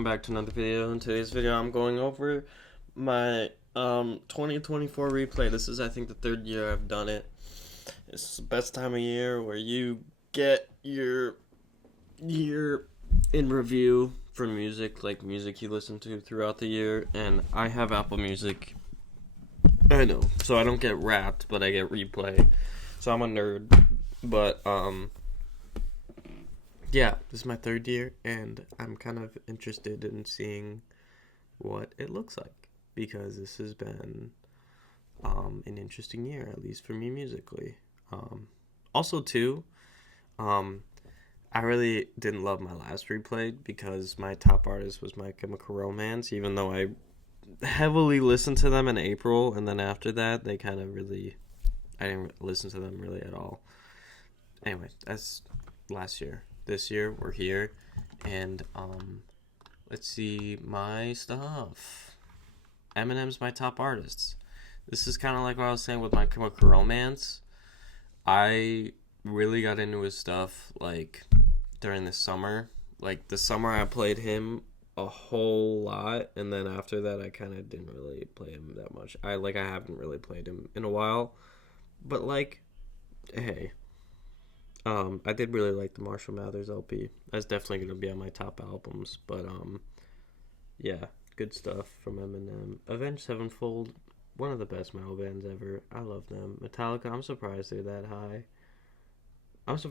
welcome back to another video. In today's video, I'm going over my 2024 replay. This is, I think, the third year I've done it. It's the best time of year where you get your year in review for music, like music you listen to throughout the year. And I have Apple Music. I know, so I don't get Wrapped, but I get Replay. So I'm a nerd, but yeah, this is my third year, and I'm kind of interested in seeing what it looks like, because this has been an interesting year, at least for me musically. Also, too, I really didn't love my last replay because my top artist was My Chemical Romance, even though I heavily listened to them in April, and then after that, they kind of really, I didn't listen to them really at all. Anyway, that's last year. This year we're here, and let's see my stuff. Eminem's my top artist. This is kind of like what I was saying with My Chemical Romance. I really got into his stuff like during the summer. Like the summer I played him a whole lot, and then after that I kind of didn't really play him that much. I haven't really played him in a while, but like, hey. I did really like the Marshall Mathers LP. That's definitely gonna be on my top albums. But yeah, good stuff from Eminem. Avenged Sevenfold, one of the best metal bands ever. I love them. Metallica, I'm surprised they're that high. I'm sur-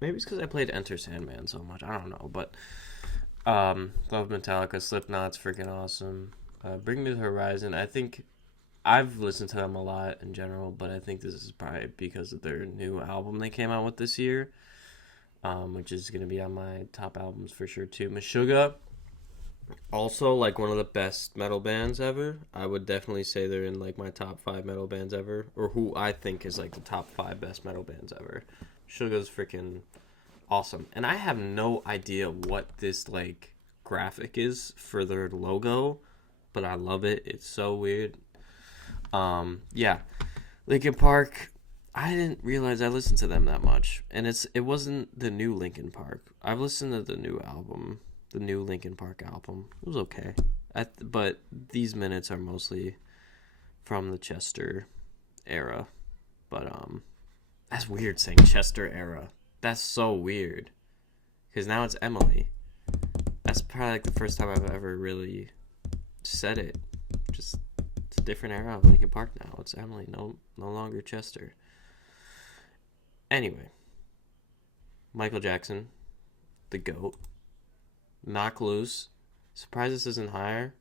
Maybe it's because I played Enter Sandman so much. I don't know, but love Metallica. Slipknot's freaking awesome. Bring Me the Horizon. I think I've listened to them a lot in general, but I think this is probably because of their new album they came out with this year, which is going to be on my top albums for sure too. Meshuggah, also like one of the best metal bands ever. I would definitely say they're in like my top 5 metal bands ever, or who I think is like the top 5 best metal bands ever. Meshuggah's freaking awesome, and I have no idea what this like graphic is for their logo, but I love it. It's so weird. Yeah, Linkin Park. I didn't realize I listened to them that much, and it wasn't the new Linkin Park. I've listened to the new album, the new Linkin Park album. It was okay, but these minutes are mostly from the Chester era. But that's weird saying Chester era. That's so weird, because now it's Emily. That's probably like the first time I've ever really said it. Just it's a different era of Linkin Park now. It's Emily, no longer Chester. Anyway, Michael Jackson, the GOAT. Knock Loose. Surprised this isn't higher.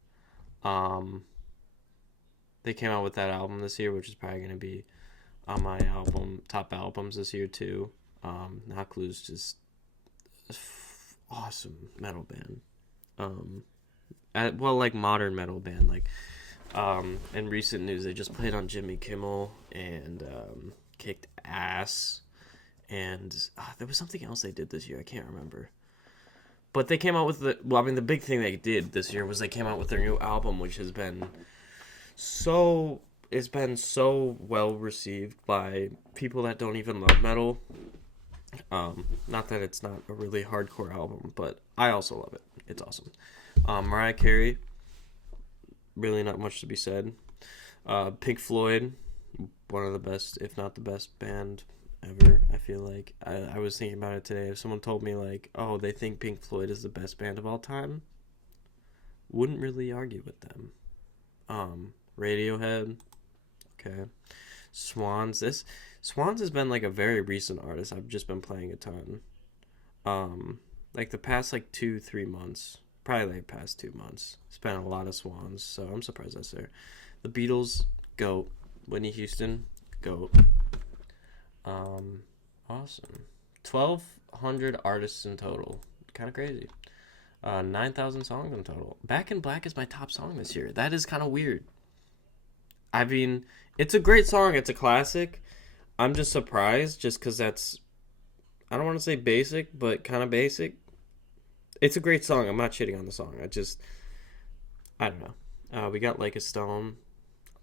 They came out with that album this year, which is probably gonna be on my top albums this year too. Knock Loose, just awesome metal band. Like modern metal band, like. In recent news, they just played on Jimmy Kimmel and kicked ass. And there was something else they did this year. I can't remember. But they came out with the big thing they did this year was they came out with their new album, which has been it's been so well received by people that don't even love metal. Not that it's not a really hardcore album, but I also love it. It's awesome. Mariah Carey, really not much to be said. Pink Floyd, one of the best, if not the best band ever, I feel like. I was thinking about it today. If someone told me, like, oh, they think Pink Floyd is the best band of all time, wouldn't really argue with them. Radiohead, okay. Swans has been, like, a very recent artist. I've just been playing a ton. Like, the past, like, 2-3 months. Probably like past 2 months. Spent a lot of Swans, so I'm surprised that's there. The Beatles, GOAT. Whitney Houston, GOAT. Awesome. 1,200 artists in total. Kind of crazy. 9,000 songs in total. Back in Black is my top song this year. That is kind of weird. I mean, it's a great song. It's a classic. I'm just surprised just because that's, I don't want to say basic, but kind of basic. It's a great song. I'm not shitting on the song. I don't know. We got Like a Stone.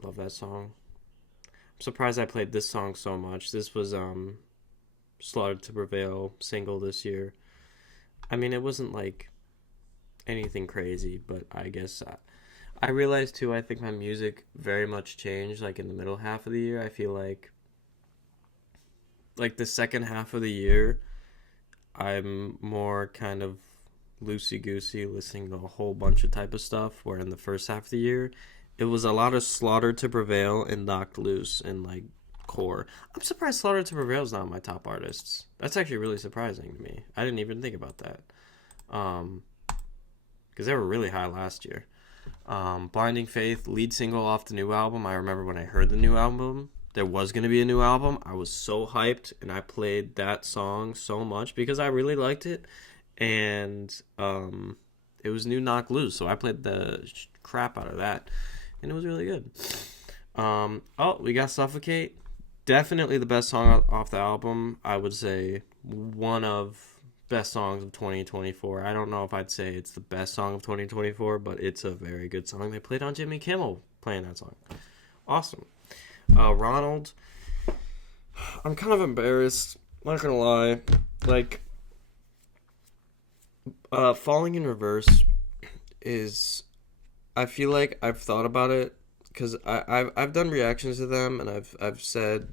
Love that song. I'm surprised I played this song so much. This was Slaughtered to Prevail single this year. I mean, it wasn't like anything crazy, but I guess I realized too. I think my music very much changed. Like in the middle half of the year, I feel like the second half of the year, I'm more kind of loosey goosey, listening to a whole bunch of type of stuff. Where in the first half of the year, it was a lot of Slaughter to Prevail and Knocked Loose and like core. I'm surprised Slaughter to Prevail is not my top artists. That's actually really surprising to me. I didn't even think about that. Um, because they were really high last year. Blinding Faith, lead single off the new album. I remember when I heard the new album, there was going to be a new album. I was so hyped, and I played that song so much because I really liked it. And it was new Knock Loose, so I played the crap out of that, and it was really good. Oh, we got Suffocate. Definitely the best song off the album. I would say one of best songs of 2024. I don't know if I'd say it's the best song of 2024, but it's a very good song. They played on Jimmy Kimmel playing that song. Awesome. Ronald, I'm kind of embarrassed. Not gonna lie. Like, Falling in Reverse is. I feel like I've thought about it because I've done reactions to them and I've said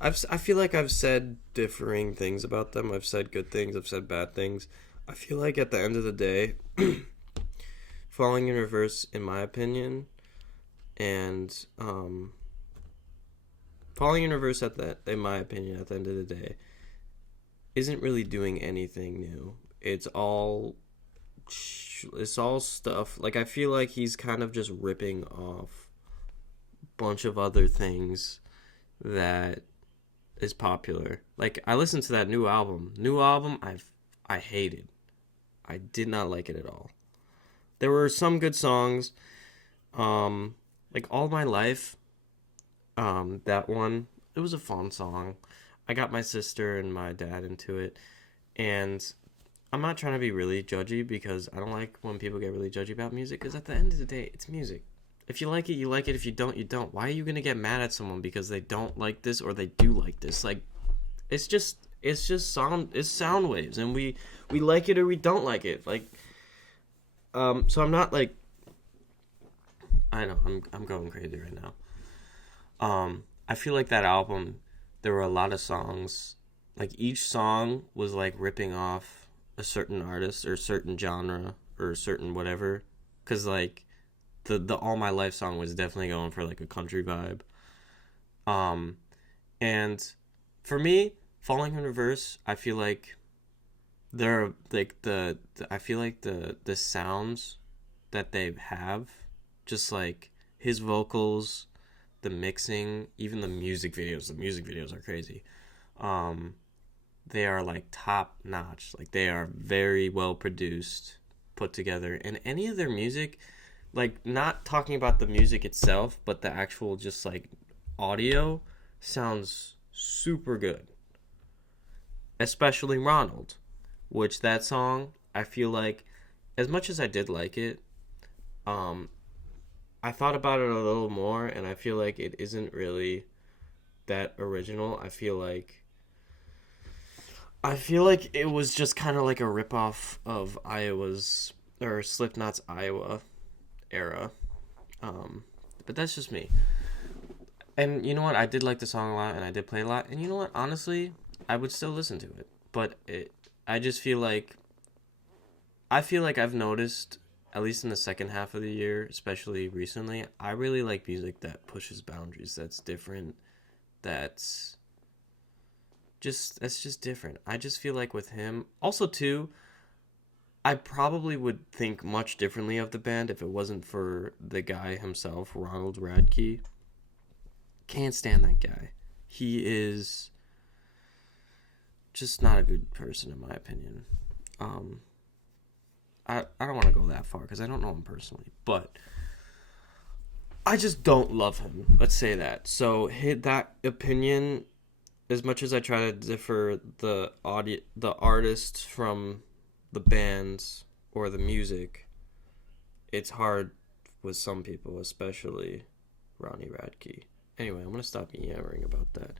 I feel like I've said differing things about them. I've said good things. I've said bad things. I feel like at the end of the day, Falling in Reverse, in my opinion, and Falling in Reverse in my opinion, at the end of the day, isn't really doing anything new. It's all stuff. Like I feel like he's kind of just ripping off a bunch of other things that is popular. Like I listened to that new album. New album I hated. I did not like it at all. There were some good songs. Like All My Life, that one, it was a fun song. I got my sister and my dad into it, and I'm not trying to be really judgy because I don't like when people get really judgy about music because at the end of the day, it's music. If you like it, you like it. If you don't, you don't. Why are you gonna get mad at someone because they don't like this or they do like this? Like, it's just sound waves, and we like it or we don't like it. Like, so I'm not like I know I'm going crazy right now. I feel like that album, there were a lot of songs. Like each song was like ripping off a certain artist or a certain genre or a certain whatever. Cause like the All My Life song was definitely going for like a country vibe. Um, and for me, Falling in Reverse, I feel like they're like I feel like the sounds that they have, just like his vocals, the mixing, even the music videos. The music videos are crazy. Um, they are like top notch. Like they are very well produced, put together, and any of their music, like not talking about the music itself, but the actual just like audio sounds super good. Especially Ronald, which that song I feel like, as much as I did like it, um, I thought about it a little more, and I feel like it isn't really that original. I feel like it was just kind of like a ripoff of Iowa's or Slipknot's Iowa era. Um, but that's just me. And you know what? I did like the song a lot, and I did play a lot. And you know what? Honestly, I would still listen to it. But I just feel like I've noticed, at least in the second half of the year, especially recently, I really like music that pushes boundaries. That's different. That's that's just different. I just feel like with him, also too, I probably would think much differently of the band if it wasn't for the guy himself, Ronald Radke. Can't stand that guy. He is just not a good person in my opinion. Um, I don't want to go that far because I don't know him personally, but I just don't love him. Let's say that. So hit that opinion. As much as I try to differ the artists from the bands or the music, it's hard with some people, especially Ronnie Radke. Anyway, I'm gonna stop yammering about that.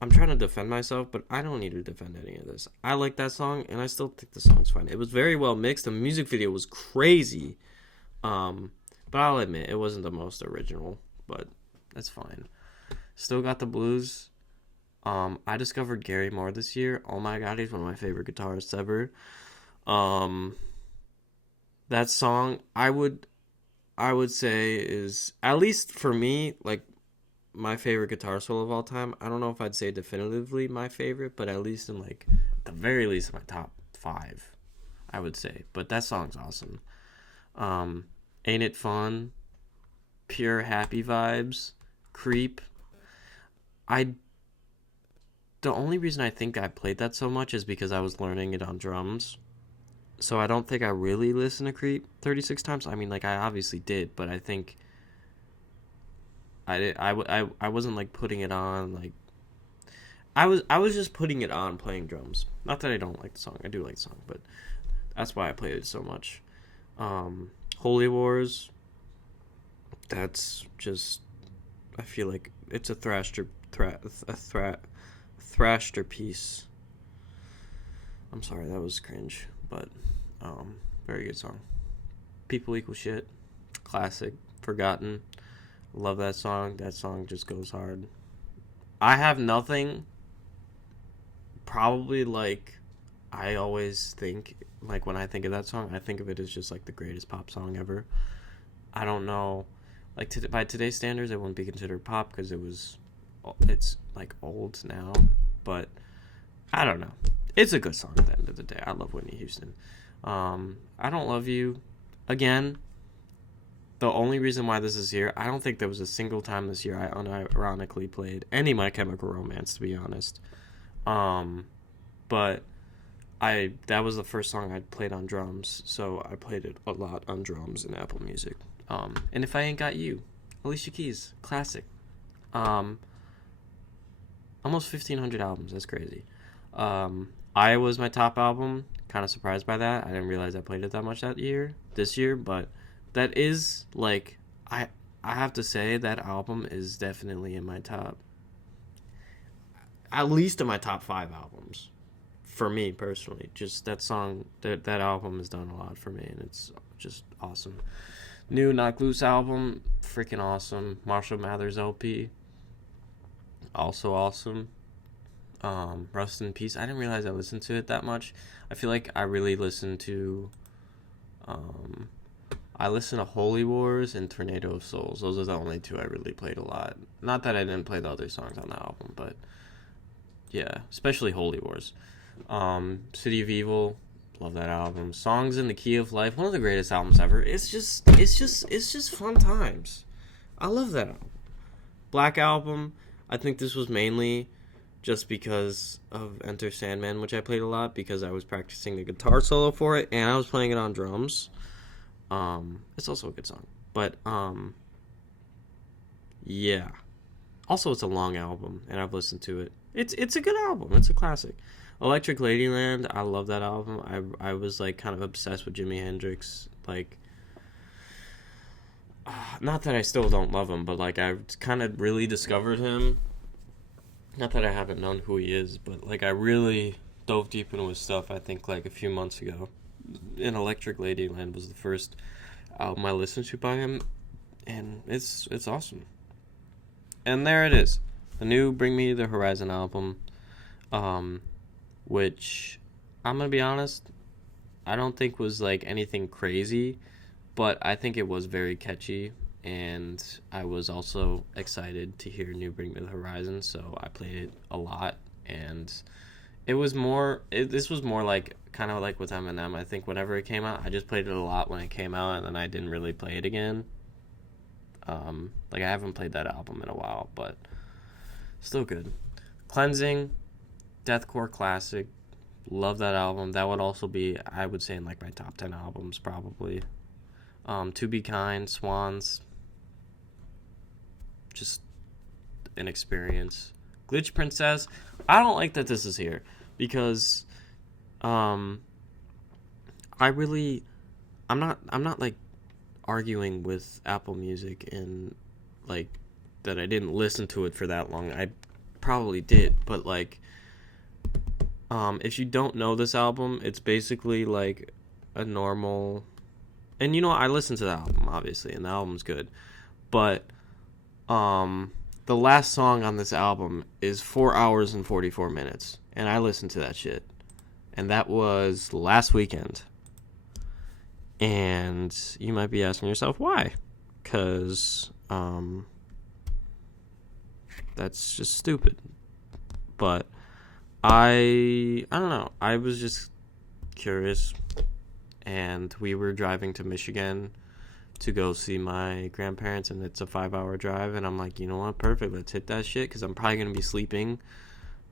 I'm trying to defend myself, but I don't need to defend any of this. I like that song, and I still think the song's fine. It was very well mixed. The music video was crazy. Um, but I'll admit it wasn't the most original, but that's fine. Still got the blues. I discovered Gary Moore this year. Oh my god, he's one of my favorite guitarists ever. Um, that song I would say is, at least for me, like my favorite guitar solo of all time. I don't know if I'd say definitively my favorite, but at least in like at the very least my top 5, I would say. But that song's awesome. Um, Ain't It Fun, Pure Happy Vibes, Creep. I The only reason I think I played that so much is because I was learning it on drums. So I don't think I really listened to Creep 36 times. I mean, like I obviously did, but I think I wasn't like putting it on like I was just putting it on playing drums. Not that I don't like the song. I do like the song, but that's why I played it so much. Holy Wars, that's just, I feel like it's a thrasher piece. I'm sorry, that was cringe, but very good song. People Equal Shit, classic, forgotten. Love that song. That song just goes hard. I have nothing. Probably like I always think, like when I think of that song, I think of it as just like the greatest pop song ever. I don't know, like by today's standards, it wouldn't be considered pop because it's like old now, but I don't know. It's a good song at the end of the day. I love Whitney Houston. I Don't Love You. Again, the only reason why this is here, I don't think there was a single time this year I unironically played any My Chemical Romance, to be honest. But that was the first song I played on drums, so I played it a lot on drums in Apple Music. And If I Ain't Got You, Alicia Keys, classic. Almost 1,500 albums, that's crazy. I was my top album, kind of surprised by that. I didn't realize I played it that much this year, but that is like I have to say that album is definitely in my top, at least in my top 5 albums for me personally. Just that song, that album has done a lot for me, and it's just awesome. New Knocked Loose album, freaking awesome. Marshall Mathers LP, also awesome. Rust in Peace. I didn't realize I listened to it that much. I feel like I really listened to Holy Wars and Tornado of Souls. Those are the only 2 I really played a lot. Not that I didn't play the other songs on the album, but yeah, especially Holy Wars. City of Evil, love that album. Songs in the Key of Life, one of the greatest albums ever. It's just fun times. I love that album. Black Album, I think this was mainly just because of Enter Sandman, which I played a lot because I was practicing the guitar solo for it and I was playing it on drums. It's also a good song, but yeah. Also, it's a long album, and I've listened to it. It's a good album. It's a classic. Electric Ladyland, I love that album. I was like kind of obsessed with Jimi Hendrix. Like, not that I still don't love him, but like I kind of really discovered him. Not that I haven't known who he is, but like I really dove deep into his stuff. I think like a few months ago, and Electric Ladyland was the first album I listened to by him, and it's awesome. And there it is, the new Bring Me the Horizon album, which I'm gonna be honest, I don't think was like anything crazy, but I think it was very catchy, and I was also excited to hear new Bring Me the Horizon, so I played it a lot, and this was more like kind of like with Eminem. I think whenever it came out, I just played it a lot when it came out, and then I didn't really play it again. Like I haven't played that album in a while, but still good. Cleansing, deathcore classic. Love that album. That would also be, I would say, in like my top 10 albums probably. To Be Kind, Swans, just an experience. Glitch Princess, I don't like that this is here because I'm not like arguing with Apple Music and like that I didn't listen to it for that long. probably did, but like, if you don't know this album, it's basically like a normal. And I listened to the album obviously, and the album's good, but the last song on this album is 4 hours and 44 minutes, and I listened to that shit, and that was last weekend. And you might be asking yourself why, because that's just stupid. But I don't know. I was just curious, and we were driving to Michigan to go see my grandparents, and it's a 5-hour drive, and I'm like, you know what, perfect, let's hit that shit, because I'm probably going to be sleeping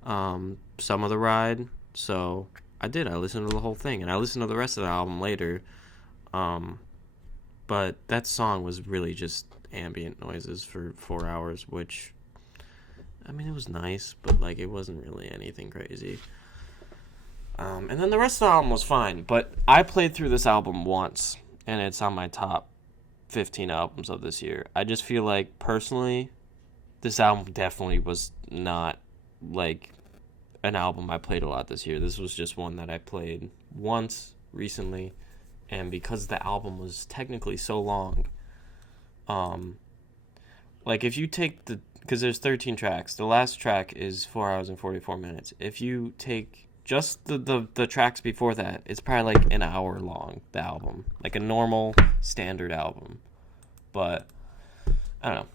some of the ride. So I listened to the whole thing, and I listened to the rest of the album later. But that song was really just ambient noises for 4 hours, which, I mean, it was nice, but like, it wasn't really anything crazy. And then the rest of the album was fine, but I played through this album once, and it's on my top 15 albums of this year. I just feel like, personally, this album definitely was not like an album I played a lot this year. This was just one that I played once recently, and because the album was technically so long, like, if you take because there's 13 tracks, the last track is 4 hours and 44 minutes. If you take just the tracks before that, it's probably like an hour long, the album, like a normal standard album. But I don't know.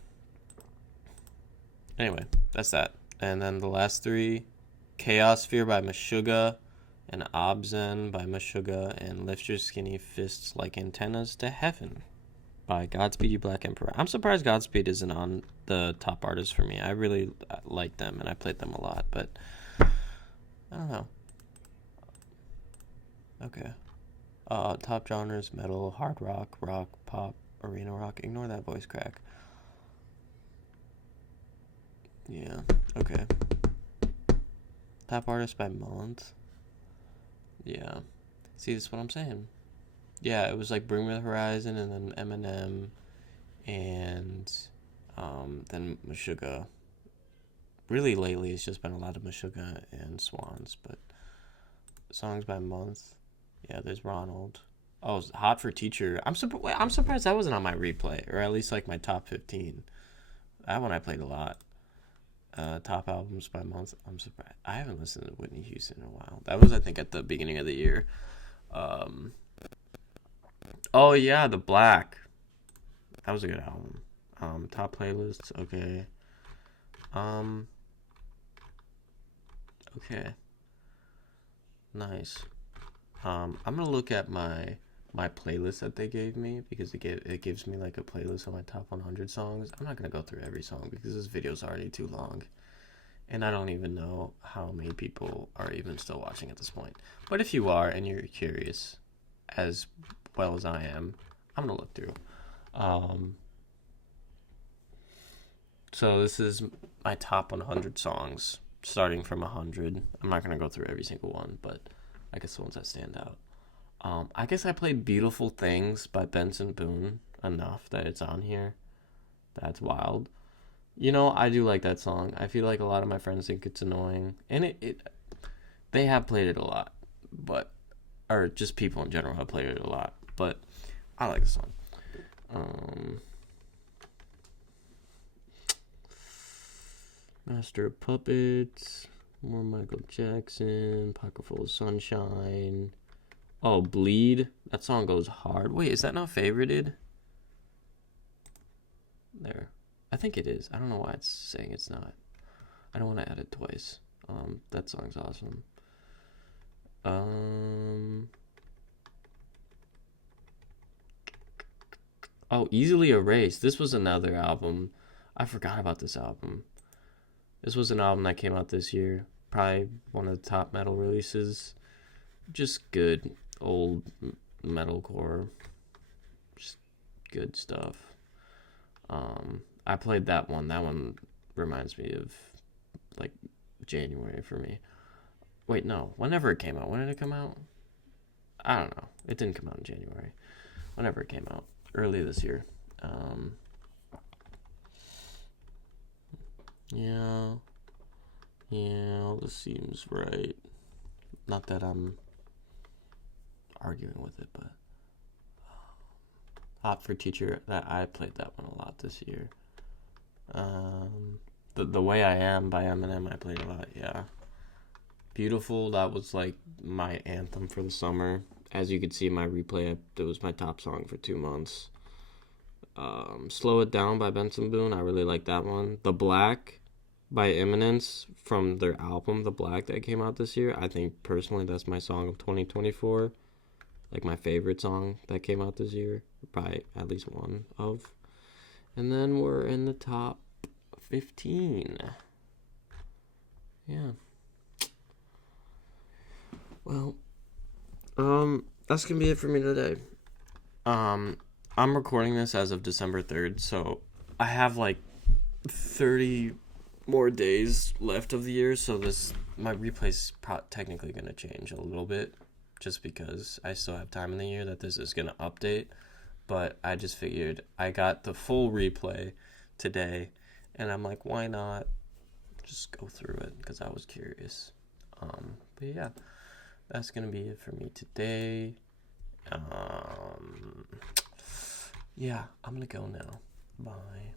Anyway, that's that. And then the last three: Chaosphere by Meshuggah, and Obzen by Meshuggah, and Lift Your Skinny Fists Like Antennas to Heaven by Godspeed You Black Emperor. I'm surprised Godspeed isn't on the top artists for me. I really like them, and I played them a lot, but I don't know. Okay. Top genres: metal, hard rock, rock, pop, arena rock. Ignore that voice crack. Yeah, okay. Top artist by month. Yeah. See, that's what I'm saying. Yeah, it was like Bring Me the Horizon, and then Eminem, and then Meshuggah. Really lately, it's just been a lot of Meshuggah and Swans, but songs by month. Yeah, there's Ronald. Oh, Hot for Teacher. I'm surprised that wasn't on my replay, or at least like my top 15. That one I played a lot. Top albums by month. I'm surprised. I haven't listened to Whitney Houston in a while. That was, I think, at the beginning of the year. Oh yeah, The Black. That was a good album. Top playlists. Okay. Okay. Nice. I'm gonna look at my playlist that they gave me, because it gives me like a playlist of my top 100 songs. I'm not gonna go through every song because this video's already too long, and I don't even know how many people are even still watching at this point. But if you are and you're curious, as well as I am, I'm gonna look through. So this is my top 100 songs, starting from 100. I'm not gonna go through every single one, but I guess the ones that stand out. I guess I played Beautiful Things by Benson Boone enough that it's on here. That's wild. I do like that song. I feel like a lot of my friends think it's annoying, and they have played it a lot, or just people in general have played it a lot, but I like the song. Master of Puppets, more Michael Jackson, Pocket Full of Sunshine. Oh, Bleed. That song goes hard. Wait, is that not favorited? There. I think it is. I don't know why it's saying it's not. I don't want to add it twice. That song's awesome. Oh, Easily Erased. This was another album. I forgot about this album. This was an album that came out this year. Probably one of the top metal releases. Just good old metalcore. Just good stuff. I played that one. That one reminds me of like January for me. Wait, no. Whenever it came out. When did it come out? I don't know. It didn't come out in January. Whenever it came out. Early this year. Yeah. Yeah, all this seems right. Not that I'm arguing with it, but Hot for Teacher, that I played that one a lot this year. The Way I Am by Eminem, I played a lot. Yeah, Beautiful. That was like my anthem for the summer. As you could see in my replay, it was my top song for 2 months. Slow It Down by Benson Boone. I really like that one. The Black by Eminence from their album The Black that came out this year. I think personally that's my song of 2024. Like my favorite song that came out this year. By at least one of. And then we're in the top 15. Yeah. Well, that's gonna be it for me today. Um, I'm recording this as of December 3rd, so I have like 30 more days left of the year, so my replay's technically gonna change a little bit, just because I still have time in the year that this is gonna update. But I just figured I got the full replay today, and I'm like, why not just go through it, because I was curious. But yeah, that's gonna be it for me today. Yeah, I'm gonna go now. Bye.